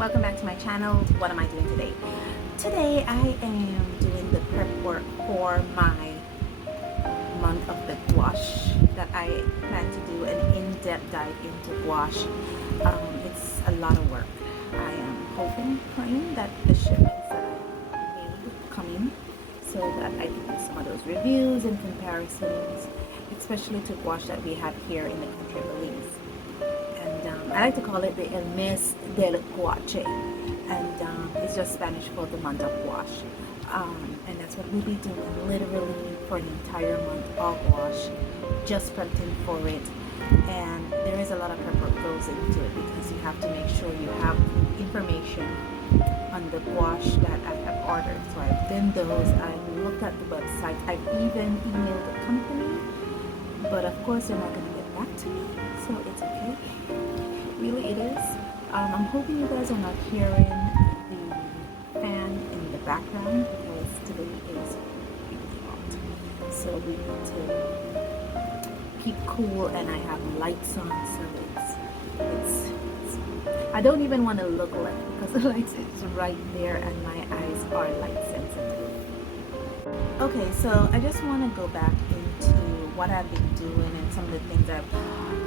welcome back to my channel. What am I doing today? Today I am doing the prep work for my month of the gouache that I plan to do an in-depth dive into gouache. It's a lot of work. I am hoping, praying that the shipments that I made come in so that I can do some of those reviews and comparisons, especially to gouache that we have here in the country of Belize. And I like to call it the El Mes del Gouache, and it's just Spanish for the month of gouache. And that's what we'll be doing literally for an entire month of gouache, just prepping for it. And there is a lot of prep work goes into it because you have to make sure you have information on the gouache that I have ordered. So I've done those, I've looked at the website, I've even emailed the company, but of course they're not going to get back to me, so it's okay. Really it is. I'm hoping you guys are not hearing the fan in the background because today is really hot. So we need to keep cool, and I have lights on, so it's I don't even want to look like it because the lights is right there and my eyes are light sensitive. Okay, so I just want to go back into what I've been doing and some of the things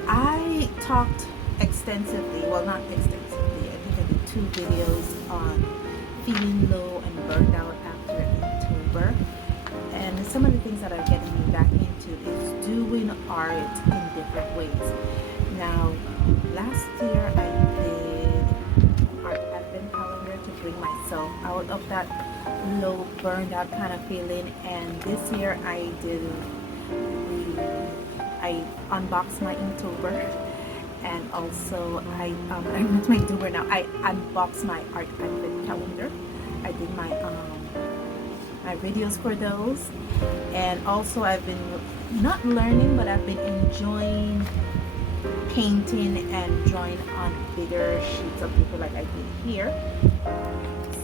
I talked extensively, well not extensively, I think I did 2 videos on feeling low and burned out after October, and some of the things that are getting me back into is doing art in different ways. Now last year I did an art advent calendar to bring myself out of that low burned out kind of feeling, and this year I unboxed my Inktober. And also I'm not my Inktober now. I unboxed my art advent calendar. I did my videos for those, and also I've been not learning, but I've been enjoying painting and drawing on bigger sheets of paper like I did here.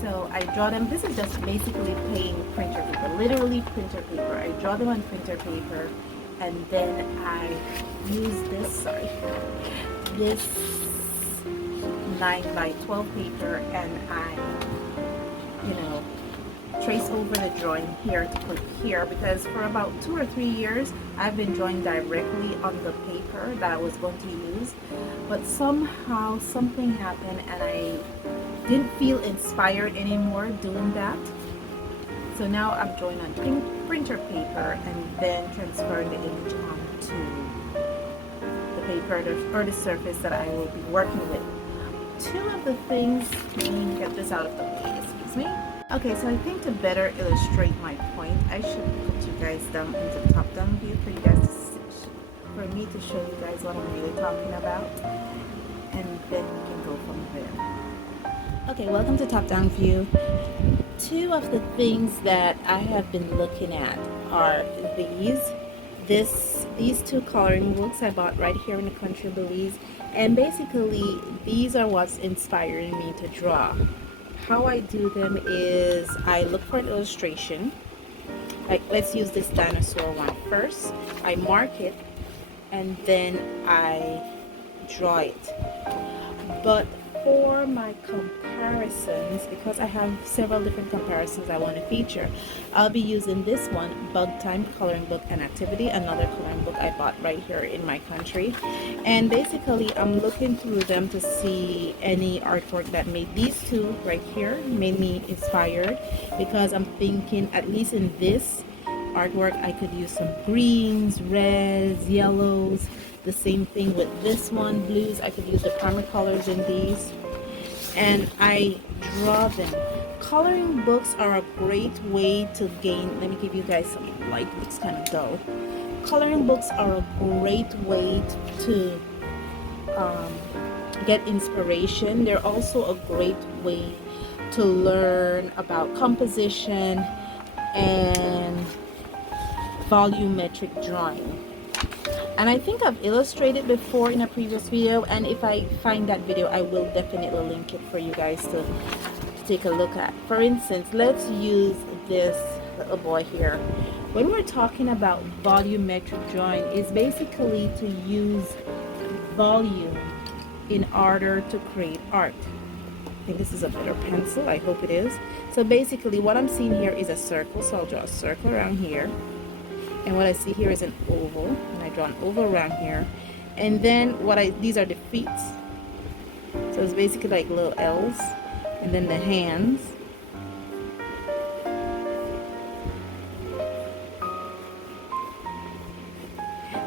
So I draw them. This is just basically plain printer paper, literally printer paper. I draw them on printer paper, and then I use this this 9x12 paper, and I trace over the drawing here to put here, because for about 2 or 3 years I've been drawing directly on the paper that I was going to use, but somehow something happened and I didn't feel inspired anymore doing that. So now I'm drawing on printer paper and then transferring the image onto the paper or the surface that I will be working with. 2 of the things, let me get this out of the way, excuse me. Okay, so I think to better illustrate my point, I should put you guys down into top-down view for you guys to see, for me to show you guys what I'm really talking about, and then we can go from there. Okay, welcome to top-down view. 2 of the things that I have been looking at are these 2 coloring books I bought right here in the country of Belize, and basically these are what's inspiring me to draw. How I do them is I look for an illustration, like let's use this dinosaur one first. I mark it and then I draw it. But for my comparisons, because I have several different comparisons I want to feature, I'll be using this one, Bug Time Coloring Book and Activity, another coloring book I bought right here in my country. And basically I'm looking through them to see any artwork that made these 2 right here made me inspired, because I'm thinking at least in this artwork I could use some greens, reds, yellows. The same thing with this one, blues. I could use the primer colors in these, and I draw them. Coloring books are a great way to gain, let me give you guys some light, it's kind of dull. Coloring books are a great way to get inspiration. They're also a great way to learn about composition and volumetric drawing. And I think I've illustrated before in a previous video, and if I find that video I will definitely link it for you guys to take a look at. For instance, let's use this little boy here. When we're talking about volumetric drawing, it's basically to use volume in order to create art. think this is a better pencil. I hope it is. So basically what I'm seeing here is a circle. So I'll draw a circle around here. And what I see here is an oval. And I draw an oval around here. And then these are the feet. So it's basically like little L's. And then the hands.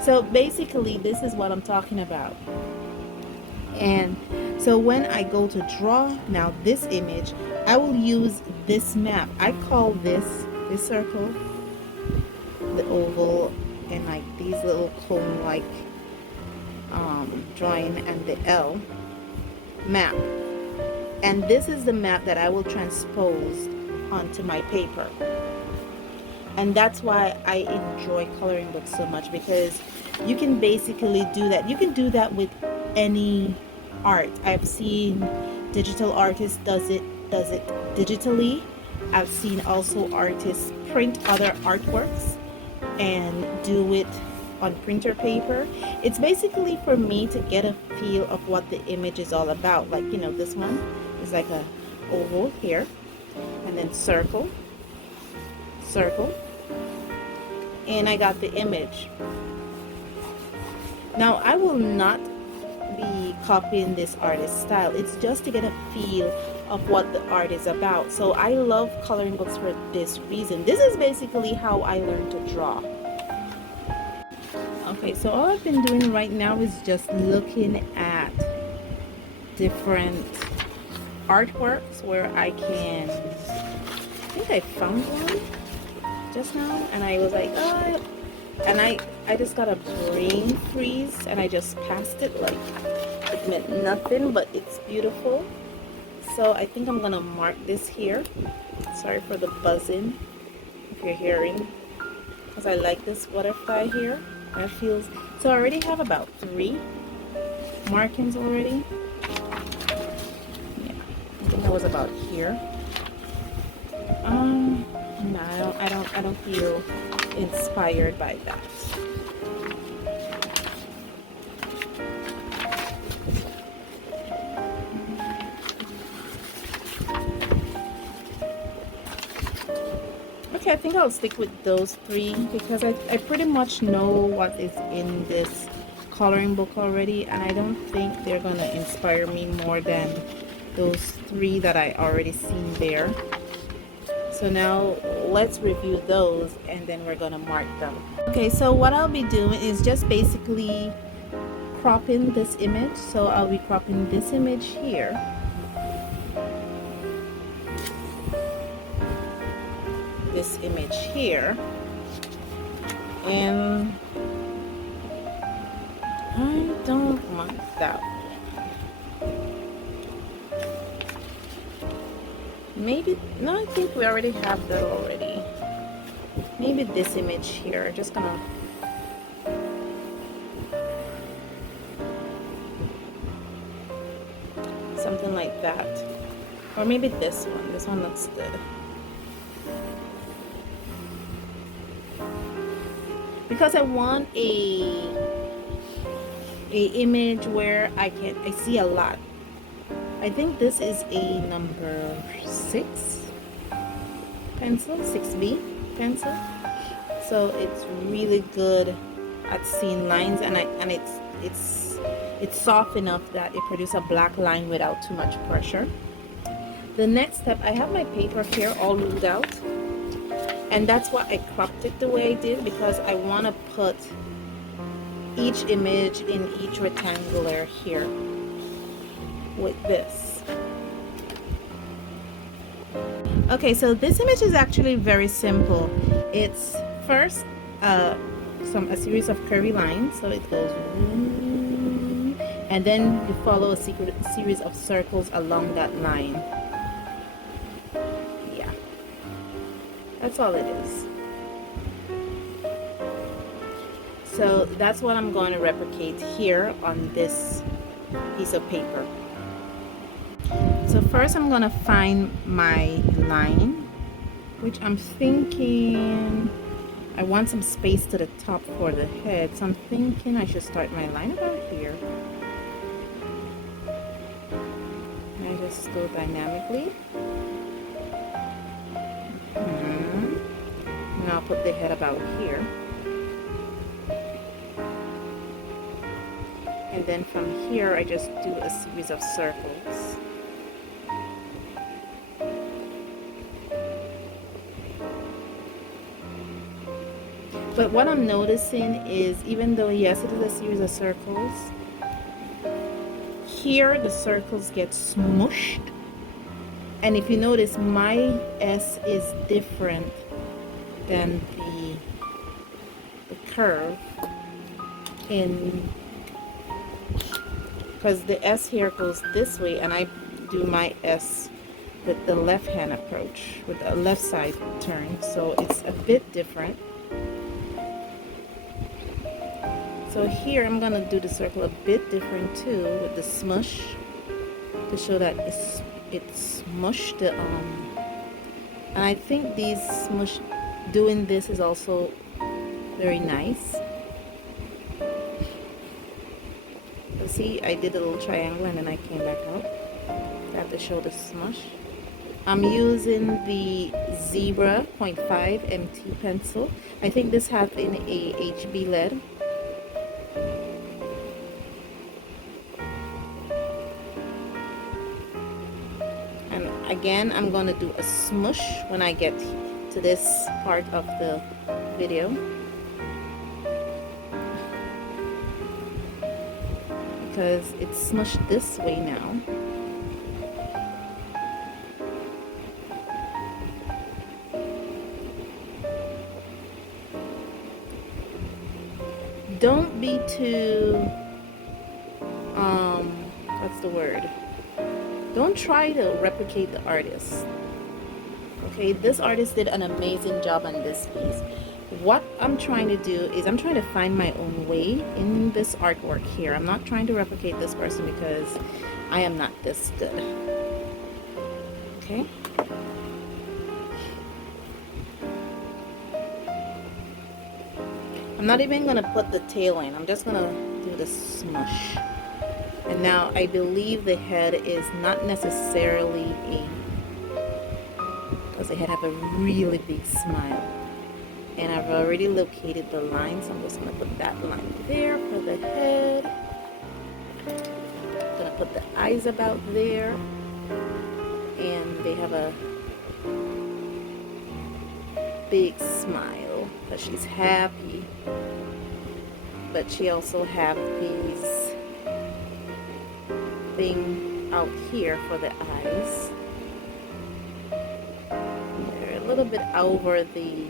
So basically this is what I'm talking about. And so when I go to draw now this image, I will use this map. I call this circle, the oval, and like these little cone like drawing, and the L map. And this is the map that I will transpose onto my paper. And that's why I enjoy coloring books so much, because you can basically do that. You can do that with any art. I've seen digital artists does it digitally. I've seen also artists print other artworks and do it on printer paper. It's basically for me to get a feel of what the image is all about. Like, you know, this one is like a oval here, and then circle, and I got the image. Now I will not be copying this artist's style. It's just to get a feel of what the art is about. So I love coloring books for this reason. This is basically how I learned to draw. Okay, so all I've been doing right now is just looking at different artworks where I can, I think I found one just now, and I was like, oh, and I just got a brain freeze, and I just passed it like it meant nothing, but it's beautiful. So I think I'm gonna mark this here. Sorry for the buzzing if you're hearing, because I like this butterfly here. That feels, so I already have about 3 markings already. Yeah, I think that was about here. No, I don't feel inspired by that. Okay, I think I'll stick with those 3 because I pretty much know what is in this coloring book already, and I don't think they're gonna inspire me more than those 3 that I already seen there. So now let's review those, and then we're gonna mark them. Okay, so what I'll be doing is just basically cropping this image. So I'll be cropping this image here. This image here. And I don't want that one. Maybe, no, I think we already have that already. Maybe this image here. Just gonna something like that. Or maybe this one. This one looks good. Because I want a image where I see a lot. I think this is a number 6 pencil, 6B pencil. So it's really good at seeing lines, and it's soft enough that it produces a black line without too much pressure. The next step, I have my paper here all ruled out, and that's why I cropped it the way I did, because I want to put each image in each rectangular here with this. Okay, so this image is actually very simple. It's first a series of curvy lines, so it goes, and then you follow a series of circles along that line. Yeah, that's all it is. So that's what I'm going to replicate here on this piece of paper. So first I'm going to find my line, which I'm thinking I want some space to the top for the head. So I'm thinking I should start my line about here. Right just go dynamically. Now I'll put the head about here. And then from here, I just do a series of circles. But what I'm noticing is, even though yes, it is a series of circles, here the circles get smushed. And if you notice, my S is different than the curve in, because the S here goes this way, and I do my S with the left hand approach, with the left side turn, so it's a bit different. So here I'm gonna do the circle a bit different too, with the smush, to show that it's smushed the and I think these smush, doing this is also very nice. So see, I did a little triangle and then I came back out. I have to show the smush. I'm using the Zebra 0.5 MT pencil. I think this has in a HB lead. And again, I'm going to do a smush when I get to this part of the video, because it's smushed this way now. Don't be too, what's the word? Don't try to replicate the artist. Okay, this artist did an amazing job on this piece. What I'm trying to do is I'm trying to find my own way in this artwork here. I'm not trying to replicate this person because I am not this good. Okay. I'm not even going to put the tail in. I'm just going to do the smush. And now I believe the head is not necessarily a, because the head have a really big smile. And I've already located the line, so I'm just going to put that line there for the head. I'm going to put the eyes about there. And they have a big smile, but she's happy. But she also have these thing out here for the eyes. They're a little bit over the,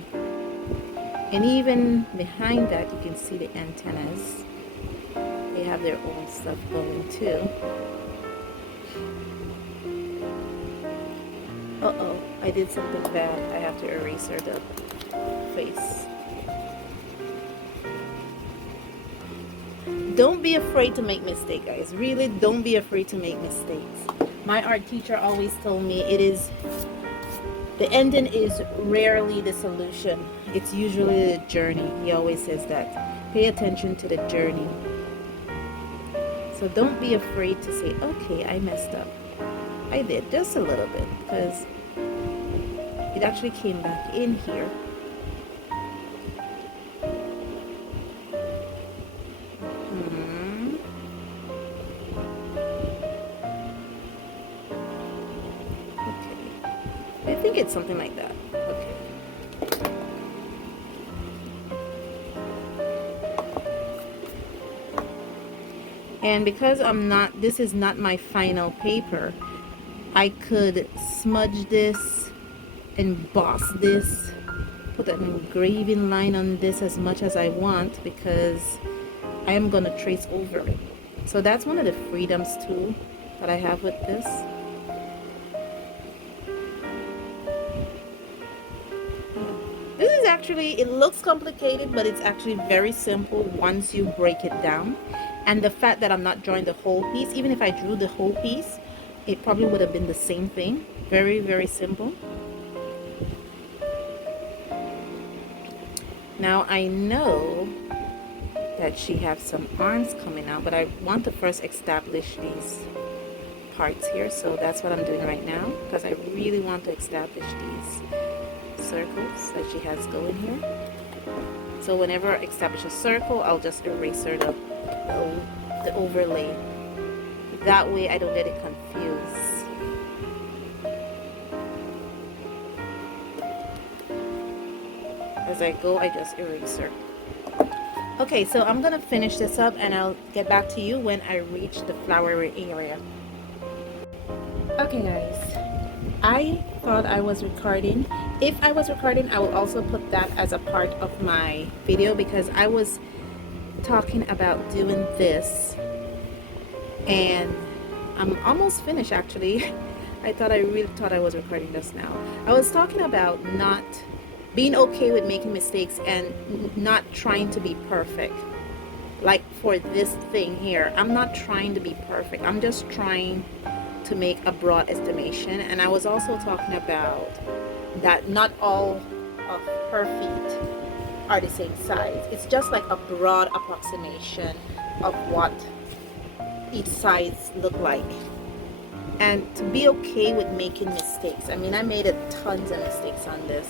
and even behind that you can see the antennas. They have their own stuff going too. Uh-oh, I did something bad. I have to erase her the face. Don't be afraid to make mistakes, guys. Really, don't be afraid to make mistakes. My art teacher always told me the ending is rarely the solution. It's usually the journey. He always says that. Pay attention to the journey. So don't be afraid to say, okay, I messed up. I did, just a little bit, because it actually came back in here. I think it's something like that. Okay. And because this is not my final paper, I could smudge this, emboss this, put an engraving line on this as much as I want, because I am going to trace over it. So that's one of the freedoms too that I have with this. Actually, it looks complicated, but it's actually very simple once you break it down. And the fact that I'm not drawing the whole piece, even if I drew the whole piece, it probably would have been the same thing. Very, very simple. Now I know that she has some arms coming out, but I want to first establish these parts here, so that's what I'm doing right now, because I really want to establish these circles that she has going here. So whenever I establish a circle, I'll just erase her the overlay. That way I don't get it confused. As I go, I just erase her. Okay, so I'm gonna finish this up and I'll get back to you when I reach the flowery area. Okay guys, I thought I was recording. If I was recording, I will also put that as a part of my video, because I was talking about doing this and I'm almost finished actually. I really thought I was recording just now. I was talking about not being okay with making mistakes and not trying to be perfect. Like for this thing here, I'm not trying to be perfect. I'm just trying to make a broad estimation. And I was also talking about that not all of her feet are the same size. It's just like a broad approximation of what each size look like. And to be okay with making mistakes. I mean, I made tons of mistakes on this.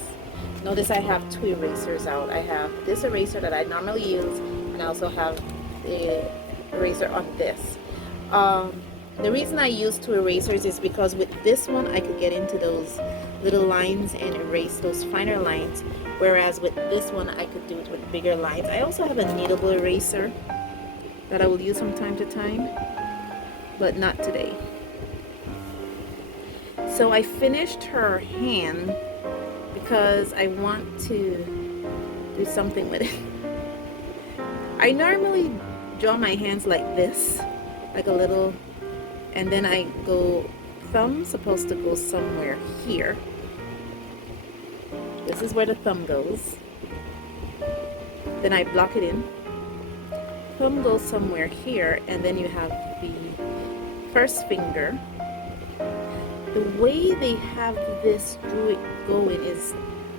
Notice I have two erasers out. I have this eraser that I normally use, and I also have the eraser on this. The reason I use two erasers is because with this one I could get into those little lines and erase those finer lines, whereas with this one I could do it with bigger lines. I also have a kneadable eraser that I will use from time to time, but not today. So I finished her hand because I want to do something with it. I normally draw my hands like this, like a little, and then I go, thumb supposed to go somewhere here. This is where the thumb goes. Then I block it in. Thumb goes somewhere here, and then you have the first finger. The way they have this going is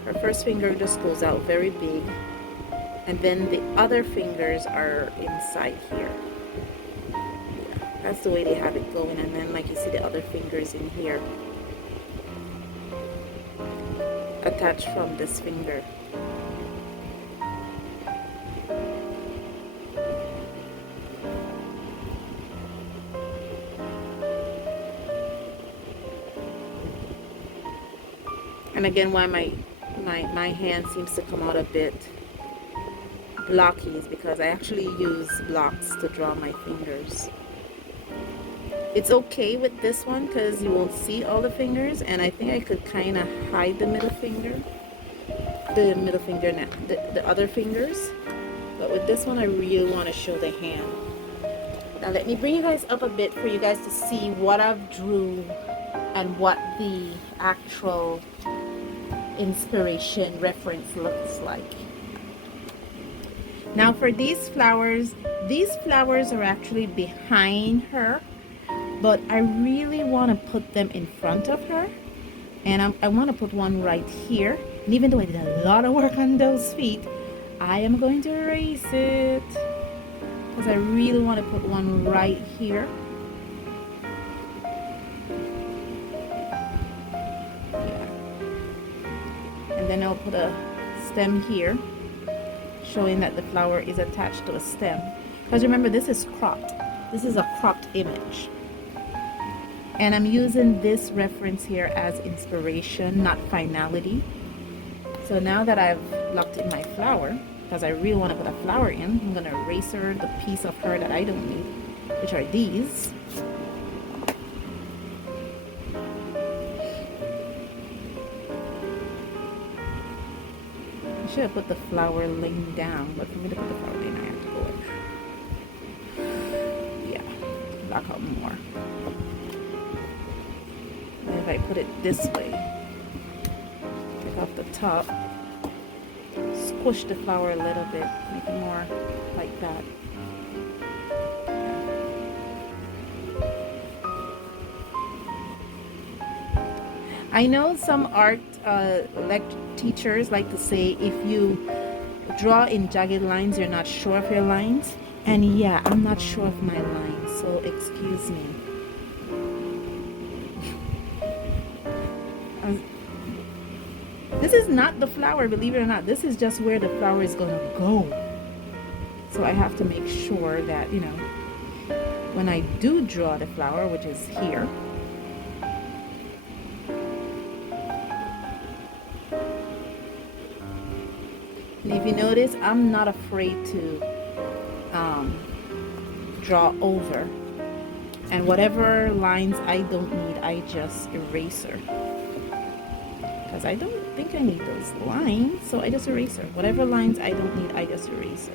her first finger just goes out very big, and then the other fingers are inside here. Yeah, that's the way they have it going, and then like you see the other fingers in here attached from this finger. And again, why my hand seems to come out a bit blocky is because I actually use blocks to draw my fingers. It's okay with this one because you won't see all the fingers, and I think I could kind of hide the middle finger, the other fingers. But with this one, I really want to show the hand. Now let me bring you guys up a bit for you guys to see what I've drew and what the actual inspiration reference looks like. Now for these flowers are actually behind her, but I really want to put them in front of her, and I want to put one right here. And even though I did a lot of work on those feet, I am going to erase it because I really want to put one right here. And then I'll put a stem here showing that the flower is attached to a stem, because remember, this is cropped. This is a cropped image, and I'm using this reference here as inspiration, not finality. So now that I've locked in my flower, because I really want to put a flower in, I'm going to erase her the piece of her that I don't need, which are these. I should have put the flower laying down, but for me to put the flower laying, I have to go in. Yeah, block out more. And if I put it this way, take off the top, squish the flower a little bit, make it more like that. I know some art teachers like to say if you draw in jagged lines, you're not sure of your lines. And yeah, I'm not sure of my lines, so excuse me. This is not the flower, believe it or not. This is just where the flower is gonna go. So I have to make sure that, you know, when I do draw the flower, which is here, and if you notice, I'm not afraid to draw over, and whatever lines I don't need, I just eraser, because I don't think I need those lines, so I just eraser. Whatever lines I don't need, I just eraser.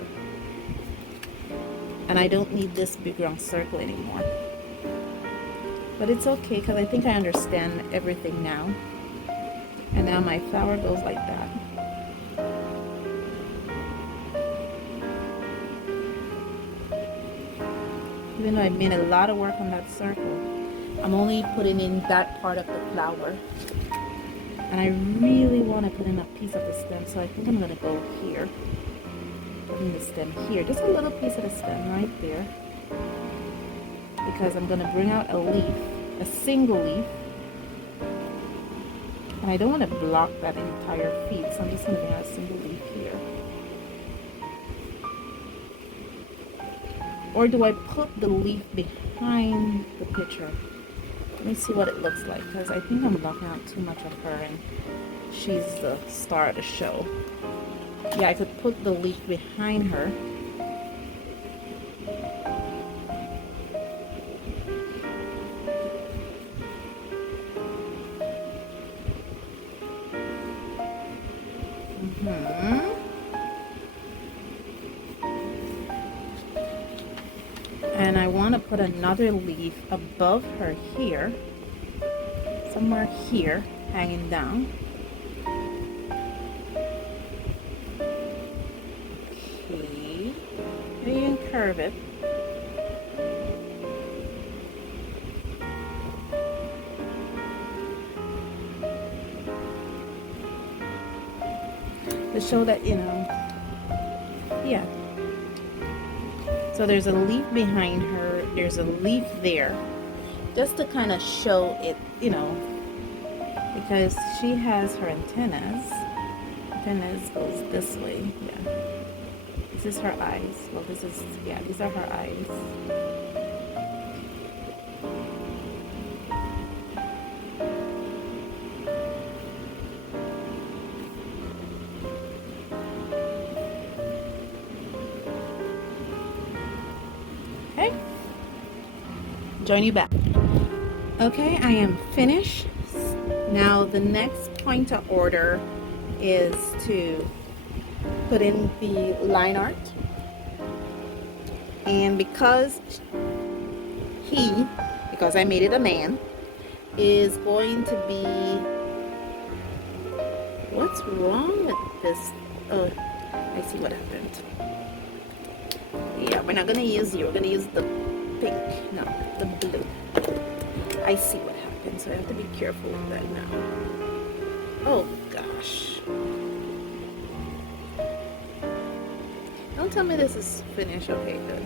And I don't need this big round circle anymore, but it's okay because I think I understand everything now. And now my flower goes like that. Even though I made a lot of work on that circle, I'm only putting in that part of the flower. And I really want to put in a piece of the stem, so I think I'm going to go here. Putting the stem here, just a little piece of the stem right there. Because I'm going to bring out a leaf, a single leaf. And I don't want to block that entire feet, so I'm just going to bring out a single leaf here. Or do I put the leaf behind the picture? Let me see what it looks like, because I think I'm blocking out too much of her and she's the star of the show. Yeah, I could put the leaf behind her. And I want to put another leaf above her here, somewhere here, hanging down. Okay, maybe you can curve it. To show that, you know, yeah. So there's a leaf behind her, there's a leaf there, just to kind of show it, you know, because she has her antennas. Antennas goes this way, yeah. This is her eyes. Well, this is, yeah, these are her eyes. Okay, join you back. Okay, I am finished. Now the next point of order is to put in the line art, and because I made it a man, is going to be, what's wrong with this? Oh, I see what happened. Yeah, we're not gonna use you. We're gonna use the pink. No, the blue. I see what happened, so I have to be careful with that now. Oh gosh! Don't tell me this is finished. Okay, good.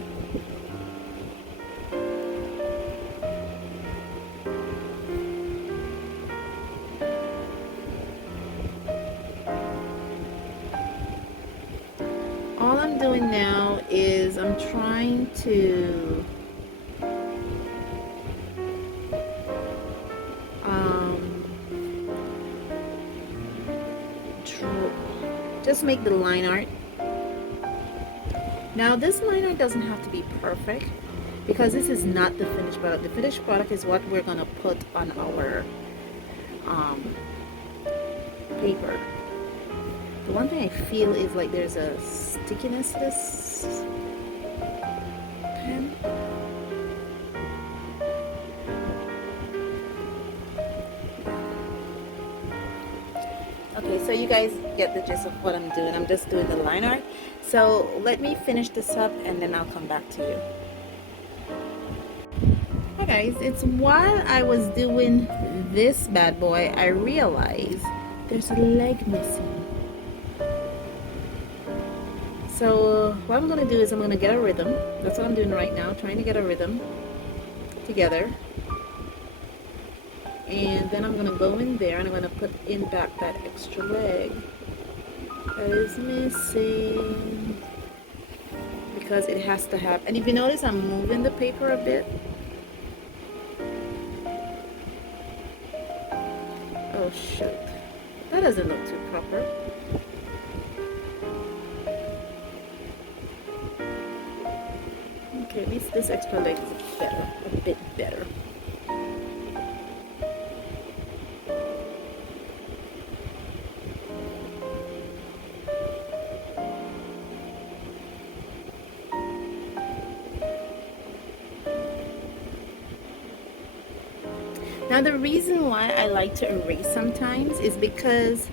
All I'm doing now is I'm trying to just make the line art. Now this line art doesn't have to be perfect because this is not the finished product. The finished product is what we're gonna put on our paper. The one thing I feel is like there's a stickiness to this pen. Okay, so you guys get the gist of what I'm doing. I'm just doing the line art. So let me finish this up and then I'll come back to you. Hi guys, it's while I was doing this bad boy, I realized there's a leg missing. So what I'm going to do is I'm going to get a rhythm. That's what I'm doing right now, trying to get a rhythm together. And then I'm gonna go in there and I'm gonna put in back that extra leg that is missing, because it has to have. And if you notice, I'm moving the paper a bit. Oh shoot, that doesn't look too proper. Okay, at least this extra leg is better, a bit better. Now the reason why I like to erase sometimes is because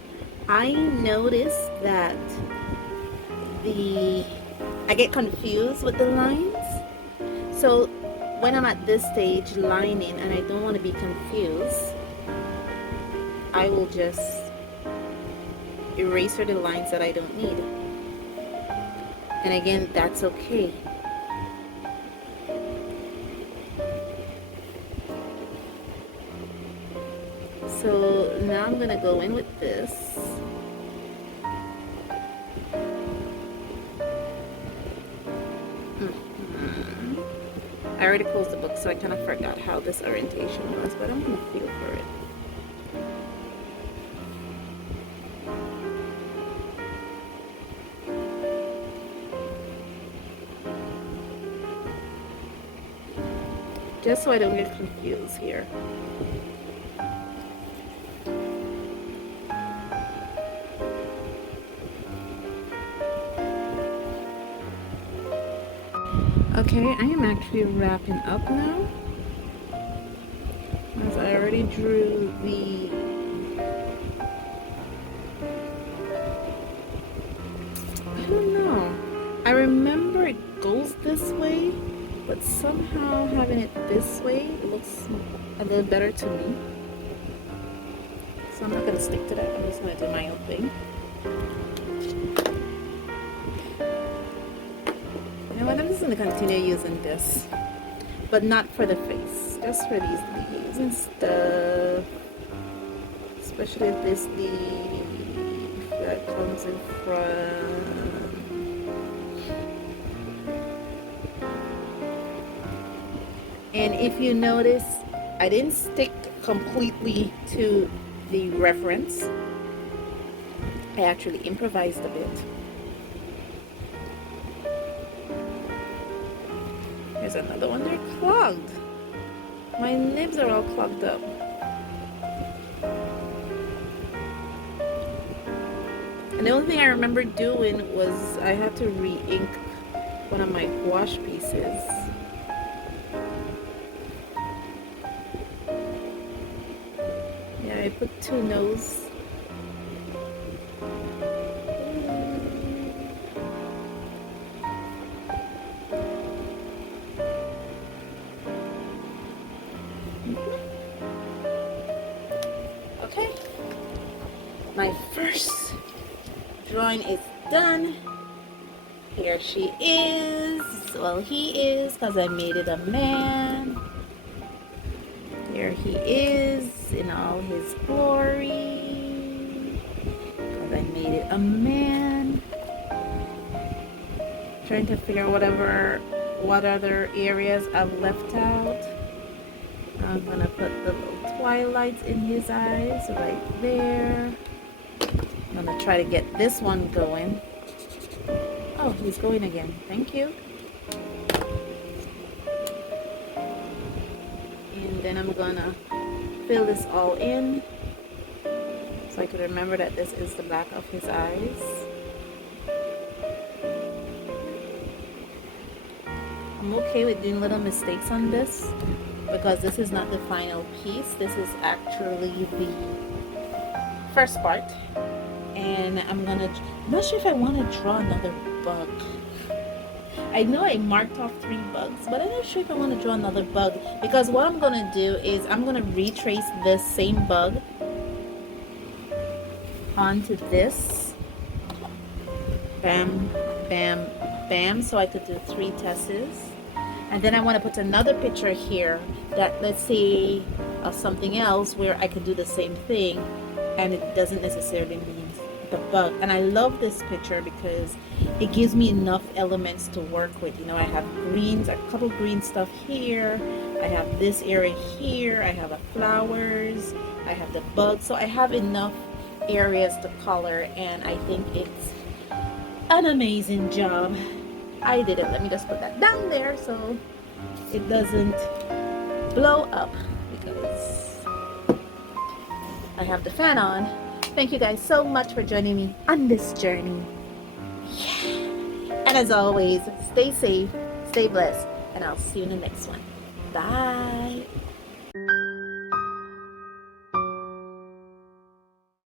I notice that I get confused with the lines. So when I'm at this stage lining and I don't want to be confused, I will just erase the lines that I don't need. And again, that's okay. So now I'm gonna go in with this. I already closed the book, so I kind of forgot how this orientation was, but I'm gonna feel for it. Just so I don't get confused here. Okay, I am actually wrapping up now, as I already drew the I don't know. I remember it goes this way, but somehow having it this way looks a little better to me. So I'm not gonna stick to that. I'm just gonna do my own thing. You know what, I'm just going to continue using this, but not for the face, just for these leaves and stuff, especially this leaf that comes in front. And if you notice, I didn't stick completely to the reference. I actually improvised a bit. Here's another one. They're clogged. My nibs are all clogged up. And the only thing I remember doing was I had to re-ink one of my gouache pieces. Yeah, I put two nose. Okay, my first drawing is done. Here she is. Well, he is, because I made it a man. Here he is in all his glory, because I made it a man. Trying to figure out what other areas I've left out. I'm gonna put the little twilights in his eyes right there. I'm gonna try to get this one going. Oh, he's going again. Thank you. And then I'm gonna fill this all in so I can remember that this is the back of his eyes. I'm okay with doing little mistakes on this, because this is not the final piece. This is actually the first part. And I'm not sure if I want to draw another bug. I know I marked off 3 bugs, but I'm not sure if I want to draw another bug, because what I'm going to do is I'm going to retrace this same bug onto this. Bam, bam, bam. So I could do 3 tesses. And then I want to put another picture here that, let's say, something else where I could do the same thing and it doesn't necessarily mean the bug. And I love this picture because it gives me enough elements to work with. You know, I have greens, a couple green stuff here. I have this area here. I have flowers. I have the bugs. So I have enough areas to color, and I think it's an amazing job. I did it. Let me just put that down there so it doesn't blow up because I have the fan on. Thank you guys so much for joining me on this journey. Yeah. And as always, stay safe, stay blessed, and I'll see you in the next one. Bye.